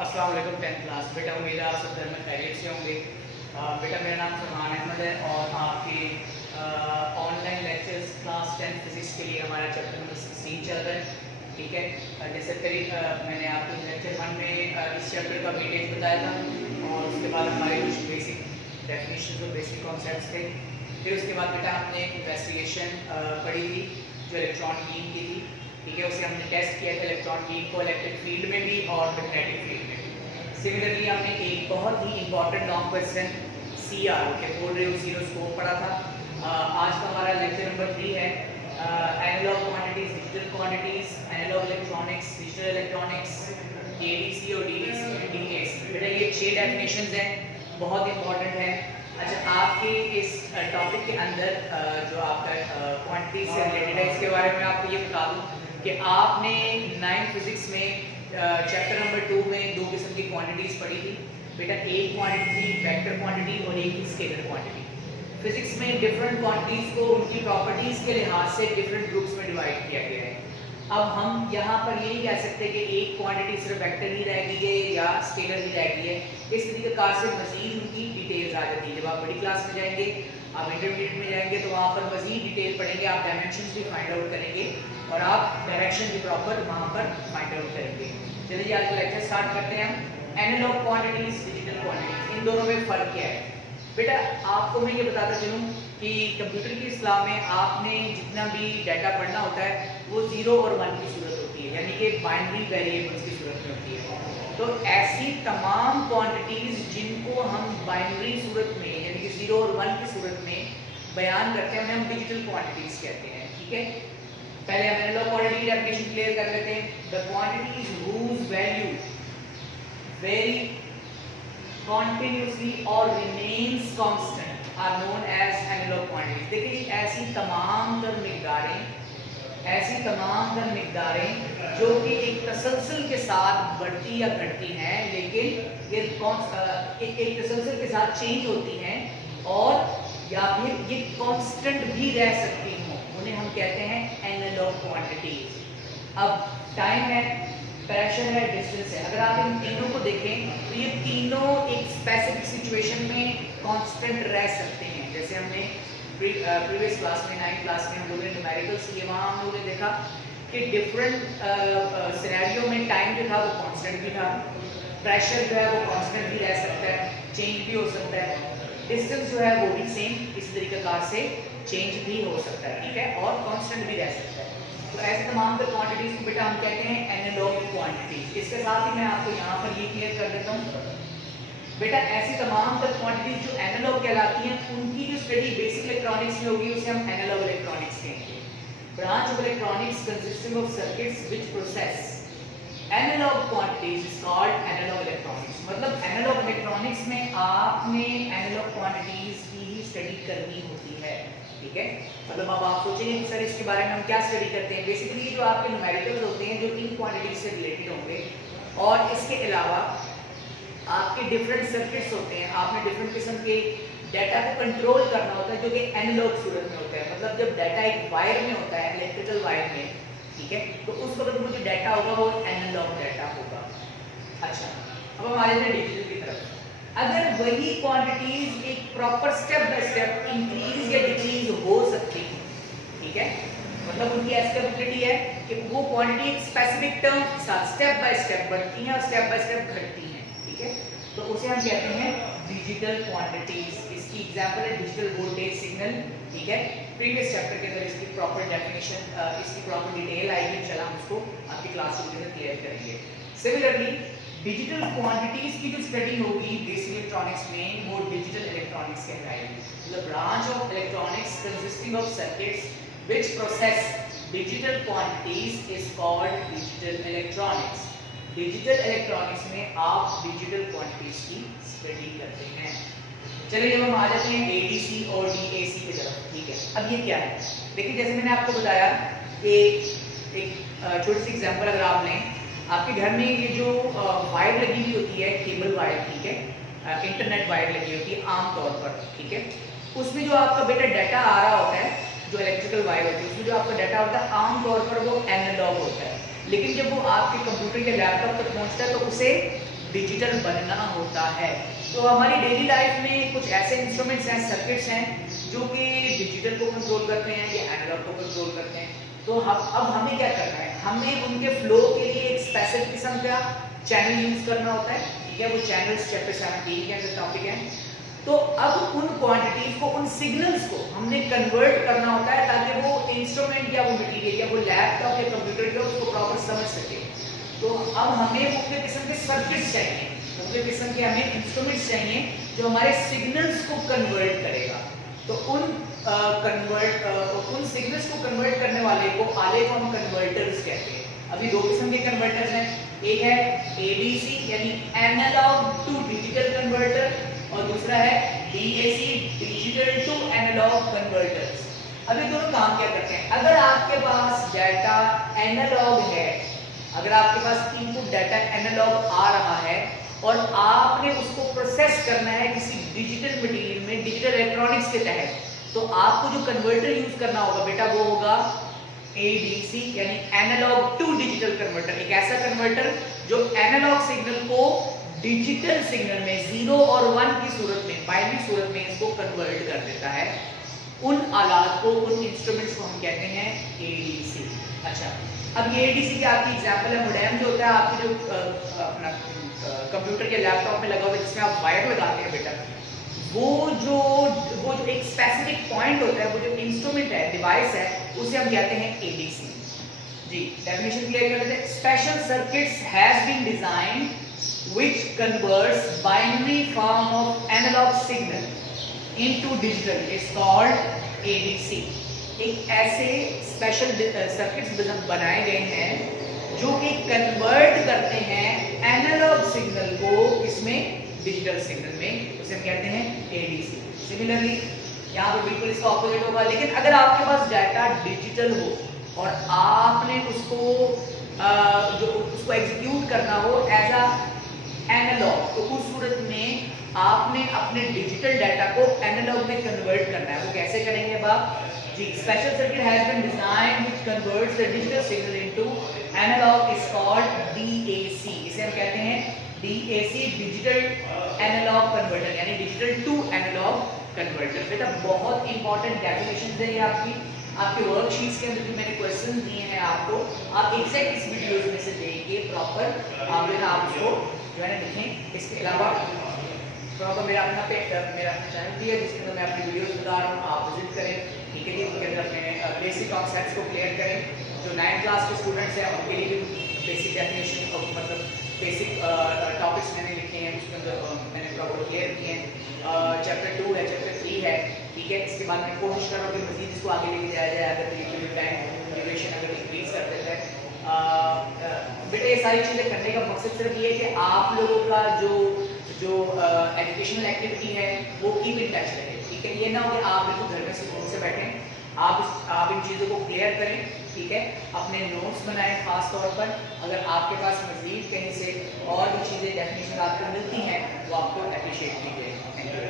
अस्सलाम वालेकुम 10th class. बेटा उम्मीद है आप सब घर में खैरियत से होंगे। बेटा मेरा नाम फरमान अहमद है और आपके ऑनलाइन लेक्चर्स क्लास 10 फिजिक्स के लिए हमारा चैप्टर नंबर 16 चल रहा है। ठीक है, जैसे मैंने आपको लेक्चर 1 में इस चैप्टर का वेटेज बताया था और उसके बाद हमारे कुछ बेसिक डेफिनेशन और बेसिक कॉन्सेप्ट्स थे। फिर उसके बाद बेटा हमने इन्वेस्टिगेशन पढ़ी थी जो इलेक्ट्रॉन बीम की थी। ठीक है, उसे हमने टेस्ट किया था इलेक्ट्रॉन बीम को इलेक्ट्रिक फील्ड में भी और मैग्नेटिक फील्ड में भी। सिमिलरली हमने एक बहुत ही इंपॉर्टेंट लॉन्ग क्वेश्चन CR के बोल रहे हो जीरो स्कोप पढ़ा था। आज का हमारा लेक्चर नंबर 3 है analogue quantities, digital quantities, analogue electronics, digital electronics, ADC और DAC। बेटा ये 6 डेफिनेशंस हैं, बहुत इंपॉर्टेंट है। अच्छा, आपके इस टॉपिक के अंदर जो आपका क्वांटिटीज से रिलेटेड है इसके बारे में आपको ये बता दूं कि आपने 9 फिजिक्स में चैप्टर नंबर 2 में दो किस्म की क्वांटिटीज पढ़ी थी। बेटा एक क्वांटिटी थी वेक्टर क्वांटिटी और एक थी स्केलर क्वांटिटी। फिजिक्स में डिफरेंट क्वांटिटीज को उनकी प्रॉपर्टीज के लिहाज से डिफरेंट ग्रुप्स में डिवाइड किया गया है। अब हम यहाँ पर ये नहीं कह सकते कि एक क्वांटिटी सिर्फ वेक्टर ही रह गई है या स्केलर ही रह गई है। इस तरीके से मजीद उनकी डिटेल्स आ जाती है। जब आप बड़ी क्लास में जाएंगे, आप इंटरमीडिएट में जाएंगे तो वहाँ पर मजीद डिटेल पढ़ेंगे, आप डायमेंशंस भी फाइंड आउट करेंगे और आप डायरेक्शन भी प्रॉपर वहाँ पर फाइंड आउट करेंगे। चलिए आज का लेक्चर स्टार्ट करते हैं हम। एनालॉग क्वांटिटीज, डिजिटल क्वांटिटीज, इन दोनों में फ़र्क क्या है? बेटा आपको मैं ये बताता चलूँ कि कंप्यूटर की इस्लाह में आपने जितना भी डाटा पढ़ना होता है वो 0 और 1 की सूरत होती है, यानी कि बाइनरी वेरिएबल्स की सूरत में होती है। तो ऐसी तमाम क्वांटिटीज जिनको हम बाइनरी सूरत में यानी कि 0 और 1 की सूरत में बयान करते हैं उन्हें हम डिजिटल क्वांटिटीज कहते हैं। ठीक है, पहले हम एनालॉग क्वांटिटी की डेफिनेशन क्लियर कर लेते हैं। The quantities whose value vary continuously or remains constant are known as analog quantities। देखिए ऐसी तमाम तर मिकदारें जो कि एक तसलसल के साथ बढ़ती या घटती हैं, लेकिन ये एक तसलसल के साथ चेंज होती हैं और या फिर ये कांस्टेंट भी रह सकती हों, उन्हें हम कहते हैं एनालॉग क्वांटिटीज। अब टाइम है, प्रेशर है, डिस्टेंस है, अगर आप इन तीनों को देखें तो ये तीनों एक स्पेसिफिक सिचुएशन में कांस्टेंट रह सकते हैं। जैसे हमने प्रीवियस क्लास में 9th क्लास में हम लोगों ने न्यूमेरिकल्स किए, वहाँ हम लोगों ने देखा कि डिफरेंट सिनेरियो में टाइम जो था वो कांस्टेंट भी था, प्रेशर जो है वो कांस्टेंट भी रह सकता है, चेंज भी हो सकता है, डिस्टेंस जो है वो भी सेम इसी तरीके से चेंज भी हो सकता है। ठीक है, और कांस्टेंट भी रह सकता है। तो ऐसे तमाम तर क्वांटिटीज को बेटा हम कहते हैं एनालॉग क्वांटिटीज। इसके साथ ही मैं आपको यहाँ पर ये क्लियर कर देता हूँ बेटा, ऐसी तमाम तर क्वांटिटीज जो एनालॉग कहलाती हैं उनकी जो स्टडी बेसिक इलेक्ट्रॉनिक्स में होगी उसे हम एनालॉग इलेक्ट्रॉनिक्स कहेंगे। Branch of electronics consisting of circuits which process analogue quantities is called analogue electronics. मतलब एनालॉग इलेक्ट्रॉनिक्स में आपने एनालॉग क्वांटिटीज की ही स्टडी करनी होती है। ठीक है, मतलब अब आप सोचेंगे कि सर इसके बारे में हम क्या स्टडी करते हैं। बेसिकली जो आपके न्यूमेरिकल्स होते हैं जो इन क्वांटिटीज से रिलेटेड होंगे और इसके अलावा आपके डिफरेंट सर्किट्स होते हैं, आपने डिफरेंट किस्म के डाटा को कंट्रोल करना होता है जो कि एनालॉग सूरत में होता है। मतलब जब डाटा एक वायर में होता है, इलेक्ट्रिकल वायर में, ठीक है, तो उस वक्त में जो डाटा होगा वो एनालॉग डाटा होगा। अच्छा, अब हम आ जाते हैं डिजिटल की तरफ। अगर वही क्वांटिटीज एक proper step by step increase या डिक्रीज हो सकती है, ठीक है, मतलब उनकी ऐसी कैपेबिलिटी है कि वो क्वांटिटी एक स्पेसिफिक टर्म के साथ स्टेप बाय स्टेप बढ़ती हैं और स्टेप बाय स्टेप घटती हैं। ठीक है, तो उसे हम कहते हैं डिजिटल क्वांटिटीज। इसकी एग्जांपल है डिजिटल वोल्टेज सिग्नल। ठीक है, प्रीवियस चैप्टर के अंदर इसकी प्रॉपर डेफिनेशन, इसकी प्रॉपर डिटेल आएगी, इंशाल्लाह हम उसको आपकी क्लास में क्लियर करेंगे। सिमिलरली डिजिटल क्वांटिटीज की जो स्टडी होगी बेसिक इलेक्ट्रॉनिक्स में वो डिजिटल इलेक्ट्रॉनिक्स कहलाएगी। The branch of electronics consisting of circuits which process digital quantities is called digital electronics. Digital electronics में आप डिजिटल क्वांटिटीज की स्टडी करते हैं। चलिए जब हम आ जाते हैं ADC और DAC की तरफ। ठीक है, अब ये क्या है? देखिए जैसे मैंने आपको बताया कि एक छोटी सी एग्जांपल अगर आप लें, आपके घर में ये जो वायर लगी हुई होती है, केबल वायर, ठीक है, इंटरनेट वायर लगी होती है आमतौर पर, ठीक है, उसमें जो आपका बेटा डाटा आ रहा होता है, जो इलेक्ट्रिकल वायर होती है उसमें जो आपका डाटा होता है आमतौर पर वो एनालॉग होता है। लेकिन जब वो आपके कंप्यूटर या लैपटॉप तक पहुंचता है तो उसे डिजिटल बनना होता है। तो हमारी डेली लाइफ में कुछ ऐसे इंस्ट्रूमेंट्स हैं, सर्किट्स हैं जो कि डिजिटल को कंट्रोल करते हैं या एनालॉग को कंट्रोल करते हैं। तो अब हमें क्या करना है, हमें उनके फ्लो के लिए एक स्पेसिफिक किस्म का चैनल यूज करना होता है, ठीक है। वो चैनल्स चैप्टर 17 के अंदर टॉपिक है। तो अब उन क्वांटिटीज को, उन सिग्नल्स को हमने कन्वर्ट करना होता है ताकि वो इंस्ट्रूमेंट या वो मटेरियल या वो लैपटॉप या कंप्यूटर जो उसको प्रॉपर समझ सके। तो अब हमें मुख्य किस्म के सर्किट्स चाहिए, मुख्य किस्म के हमें इंस्ट्रूमेंट्स चाहिए जो हमारे सिग्नल्स को कन्वर्ट करेगा। तो उन सिग्नल्स को कन्वर्ट करने वाले आले को हम कन्वर्टर्स कहते हैं। अभी दो किस्म के कन्वर्टर्स हैं, एक है एडीसी यानी एनालॉग टू डिजिटल कन्वर्टर और दूसरा है DAC digital to analogue converters. अभी दोनों काम क्या करते हैं, अगर आपके पास डाटा एनालॉग है, अगर आपके पास इनपुट डाटा एनालॉग आ रहा है और आपने उसको प्रोसेस करना है किसी डिजिटल मटेरियल में, डिजिटल इलेक्ट्रॉनिक्स के तहत, तो आपको जो कन्वर्टर यूज करना होगा बेटा वो होगा एडीसी यानी एनालॉग टू डिजिटल कन्वर्टर। एक ऐसा कन्वर्टर जो एनालॉग सिग्नल को डिजिटल सिग्नल में 0 और 1 की सूरत में, बाइनरी सूरत में इसको कन्वर्ट कर देता है। उन आलात को, उन इंस्ट्रूमेंट्स को हम कहते हैं एडीसी। अच्छा, अब ये एडीसी की आपकी एग्जांपल है मोडेम जो होता है आपके जो अपना कंप्यूटर के लैपटॉप में लगा हुआ है जिसमें आप वायर लगाते हैं बेटा, वो जो एक स्पेसिफिक पॉइंट होता है, वो जो इंस्ट्रूमेंट है, डिवाइस है, उसे हम कहते हैं एडीसी। जी, डेफिनेशन क्लियर कर देते हैं। Special circuits has been designed which converts binary form of analog signal into digital is called ADC। एक ऐसे स्पेशल सर्किट्स बनाए गए हैं जो कि कन्वर्ट करते हैं एनालॉग सिग्नल को इसमें डिजिटल सिग्नल में, उसे हम कहते हैं ADC। सिमिलरली यहाँ पर बिल्कुल इसका ऑपोजिट होगा, लेकिन अगर आपके पास डाटा डिजिटल हो और आपने उसको एग्जीक्यूट करना हो एज अ एनालॉग, तो उस सूरत में आपने अपने डिजिटल डाटा को एनालॉग में कन्वर्ट करना है। वो कैसे करेंगे बाप जी? Special circuit has been designed which converts the digital signal into analog is called DAC. इसे हम कहते हैं डीएसी डिजिटल एनालॉग कन्वर्टर यानी डिजिटल टू एनालॉग कन्वर्टर। बेटा बहुत इंपॉर्टेंट डेफिनेशन है ये आपके वर्कशीट्स के अंदर जो मैंने क्वेश्चन दिए हैं आपको, आप एग्जैक्ट इस वीडियोस में से देखिए प्रॉपर आप उसको जो है ना लिखें। इसके अलावा प्रॉपर मेरा अपना चैनल भी है जिसके अंदर मैं अपनी वीडियोस बता रहा हूँ, आप विजिट करें, ठीक है जी। उनके अंदर अपने बेसिक कॉन्सेप्ट्स को क्लियर करें। जो 9th क्लास के स्टूडेंट्स हैं उनके लिए भी बेसिक डेफिनेशन और मतलब बेसिक टॉपिक्स मैंने लिखे हैं, उसके अंदर मैंने प्रॉपर क्लियर किए हैं। चैप्टर 2 है, चैप्टर 3 है, ठीक है। इसके बाद मैं कोशिश कर रहा हूँ कि मजीद इसको आगे लेके जाया जाए, अगर टाइम ड्यूरेशन अगर इंक्रीज कर देता है। बेटा ये सारी चीज़ें करने का मकसद सिर्फ ये है कि आप लोगों का जो एजुकेशनल एक्टिविटी है वो कीप इन टच रहे, ठीक है। ये ना हो कि आप बिल्कुल घर में सुकून से बैठें, आप इन चीज़ों को क्लियर करें, ठीक है। अपने नोट्स बनाएं, खास तौर पर अगर आपके पास मज़ीद कहीं से और भी चीज़ें डेफिनेशन आपको मिलती हैं वो आपको अप्रिशिएट कीजिए। Thank you.